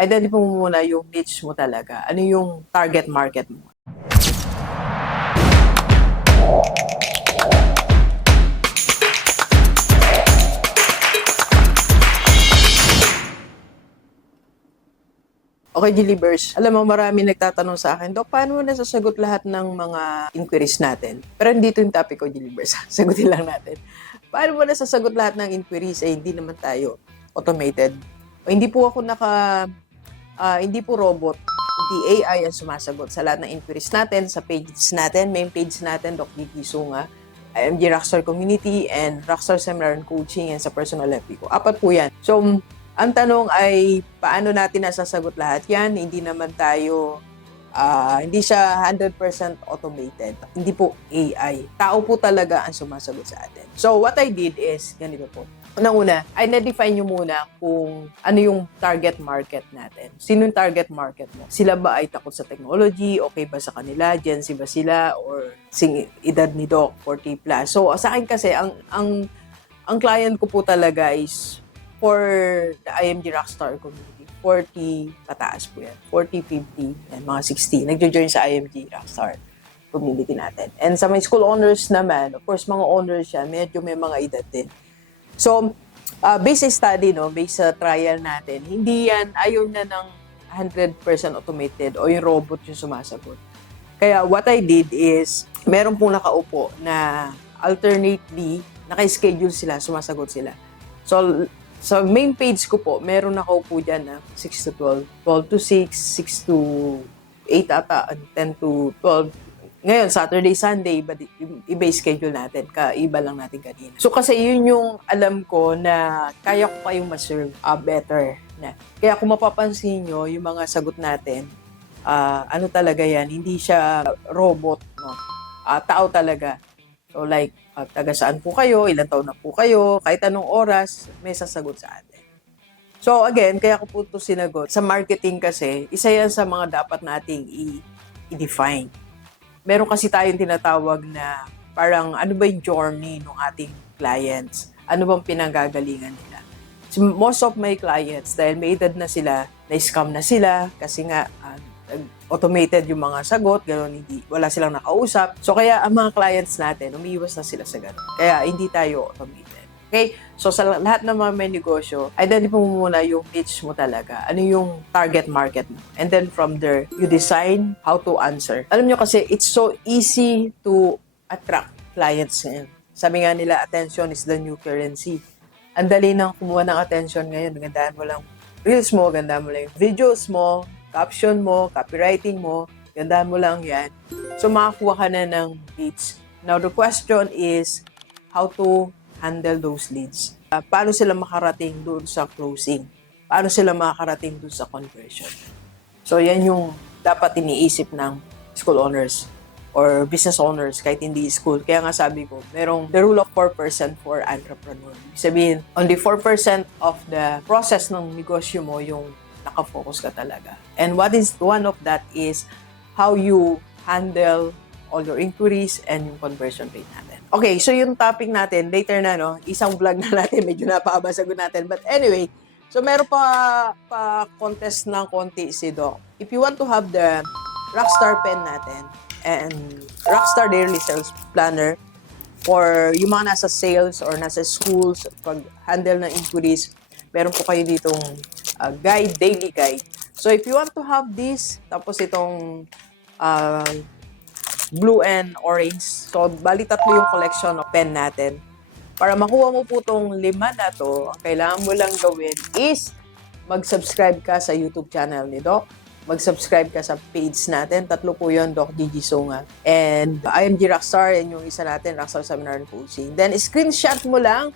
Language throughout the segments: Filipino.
identify mo muna yung niche mo talaga. Ano yung target market mo. Okay, Delivers. Alam mo, marami nagtatanong sa akin, Dok, paano mo nasasagot lahat ng mga inquiries natin? Pero hindi ito yung topic ko, Delivers. Sagutin lang natin. Paano mo nasasagot lahat ng inquiries? Hindi naman tayo automated. O, hindi po ako hindi po robot. Hindi AI ang sumasagot sa lahat ng inquiries natin, sa pages natin, main page natin, Doc Vicky Sunga, IMG Rockstar Community, and Rockstar Seminar and Coaching, and sa personal FB ko. 4 po yan. So, ang tanong ay, paano natin nasasagot lahat yan? Hindi naman tayo, hindi siya 100% automated. Hindi po AI. Tao po talaga ang sumasagot sa atin. So, what I did is, ganito po. Unang-una, identify nyo muna kung ano yung target market natin. Sino yung target market mo? Sila ba ay takot sa technology? Okay ba sa kanila? Gen Z ba sila? Or edad ni Doc, 40 plus? So, sa akin kasi, ang client ko po talaga is for the IMG Rockstar community, 40 pataas po yan. 40, 50, and mga 60. Nagjo-join sa IMG Rockstar community natin. And sa mga school owners naman, of course, mga owners yan, medyo may mga edad din. So, based sa study, based sa trial natin, hindi yan, ayaw na ng 100% automated o yung robot yung sumasagot. Kaya what I did is, meron pong nakaupo na alternately, naka-schedule sila, sumasagot sila. So, sa main page ko po, meron nakaupo dyan na 6 to 12, 12 to 6, 6 to 8 ata, 10 to 12. Ngayon, Saturday, Sunday, iba schedule natin. Kaiba lang natin kanina. So, kasi yun yung alam ko na kaya ko kayong ma-serve better. Kaya kung mapapansin nyo, yung mga sagot natin, ano talaga yan, hindi siya robot, no? Tao talaga. So, like, taga saan po kayo, ilang taon na po kayo, kahit anong oras, may sasagot sa atin. So, again, kaya ko po ito sinagot. Sa marketing kasi, isa yan sa mga dapat nating i-define. Meron kasi tayong tinatawag na parang ano ba yung journey ng ating clients? Ano bang pinanggagalingan nila? So, most of my clients, dahil may edad na sila, na-scam na sila kasi nga automated yung mga sagot, gano'n, wala silang nakausap. So, kaya ang mga clients natin, umiiwas na sila sa gano'n. Kaya hindi tayo automated. Okay? So, sa lahat ng mga may negosyo, identify mo muna yung niche mo talaga. Ano yung target market mo. And then from there, you design how to answer. Alam nyo kasi, it's so easy to attract clients ngayon. Sabi nga nila, attention is the new currency. Ang dali nang kumuha ng attention ngayon. Gandaan mo lang reels mo, gandaan mo lang yung videos mo, caption mo, copywriting mo, gandaan mo lang yan. So, makakuha ka na ng leads. Now, the question is, how to handle those leads. Paano sila makarating doon sa closing? Paano sila makarating doon sa conversion? So, yan yung dapat iniisip ng school owners or business owners kahit hindi school. Kaya nga sabi ko, merong the rule of 4% for entrepreneur. Sabihin, only 4% of the process ng negosyo mo yung nakafocus ka talaga. And one of that is how you handle all your inquiries and yung conversion rate natin. Okay, so yung topic natin, later na, isang vlog na natin, medyo napahaba sagot natin. But anyway, so meron pa contest ng konti si Doc. If you want to have the Rockstar Pen natin and Rockstar Daily Sales Planner for yung mga nasa sales or nasa schools, pag-handle ng inquiries, meron po kayo ditong guide, daily guide. So if you want to have this, tapos itong blue and orange. So, bali 3 yung collection of pen natin. Para makuha mo po itong 5 na to, ang kailangan mo lang gawin is mag-subscribe ka sa YouTube channel ni Doc. Mag-subscribe ka sa page natin. 3 po yun, Doc Gigi Sunga. And IMG Rockstar, yan yung isa natin, Rockstar Seminar and Coaching. Then, screenshot mo lang,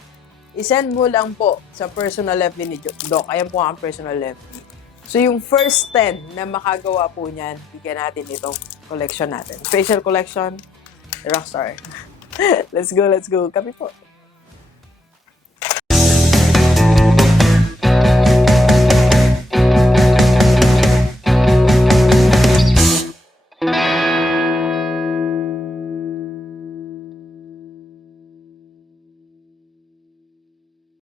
isend mo lang po sa personal FB ni Doc. Ayan po ang personal FB. So, yung first 10 na makagawa po niyan, bigyan natin itong collection natin. Facial collection, Rockstar. Let's go. Kapi po.